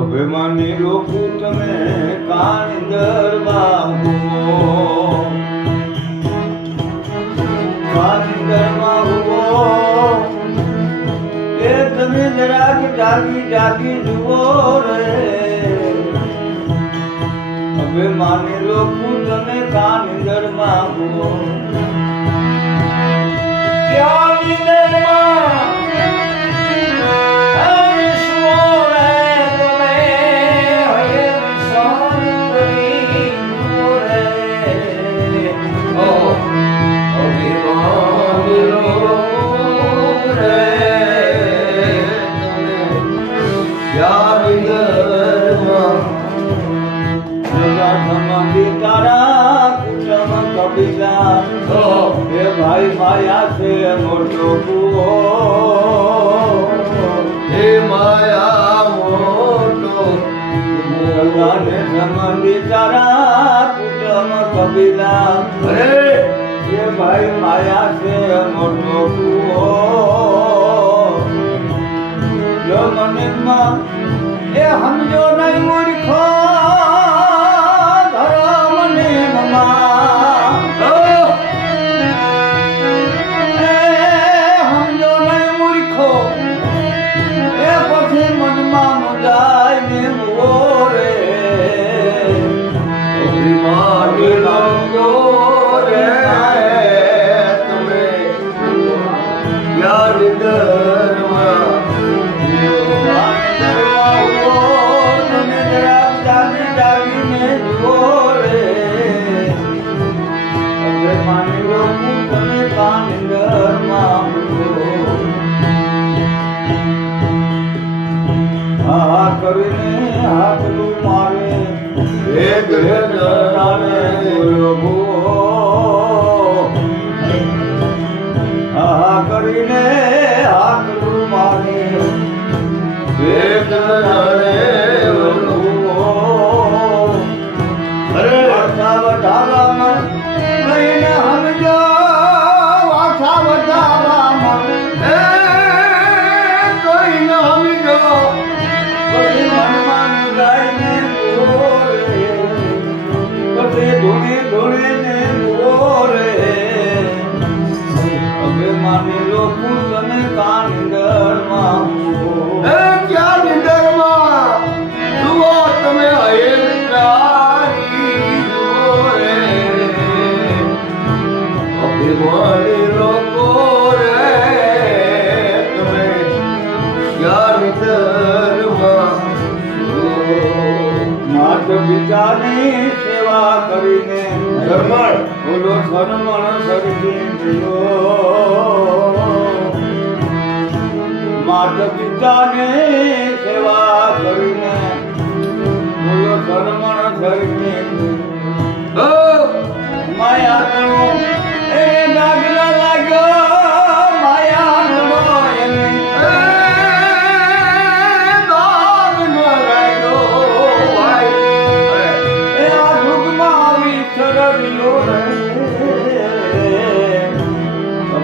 અભિમાની લોકો તમે કાનિંદર બાબુ કાનિંદર બાબુ એ તમે જરાક જાગી જાગી જુઓ રે. અભિમાની લોકો ભાઈ માયા છે મોટો કુવો. હે માયા મોટો ભગવાને સંબંધી તારા કુટુંબ કબીલા. અરે! હે ભાઈ માયા છે મોટો કુવો. જો મનમાં એ સમજો દરમાં કરીને હાથલું મારે એક રાને બોલવો આહા અરે વાછા વધારામાં કહીને સમજો વાછા વધારામાં એ કોઈ ન પછી મનમાં મુદાઈને બોલે પછી ધૂણે ધૂણે બોલે હવે ધર્મણ. બોલો સરખી દિયો પિતાને સેવા કરીને બોલો શરમણ સરખી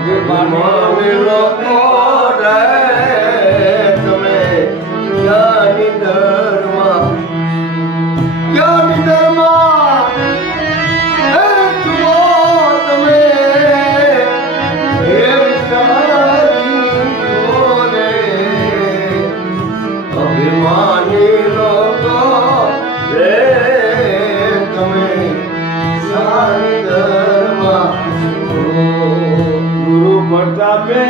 અભિમાની લોકો રે પ્રતાપે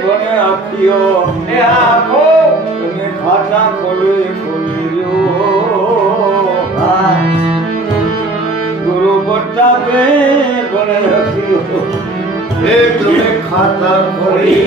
ભણે આખીઓ ને આખો. તમે ખાતા ખોલી ખોલી લ્યો ગુરુ પ્રતાપે ભણે આપ્યો. હે તમે ખાતા ખોલી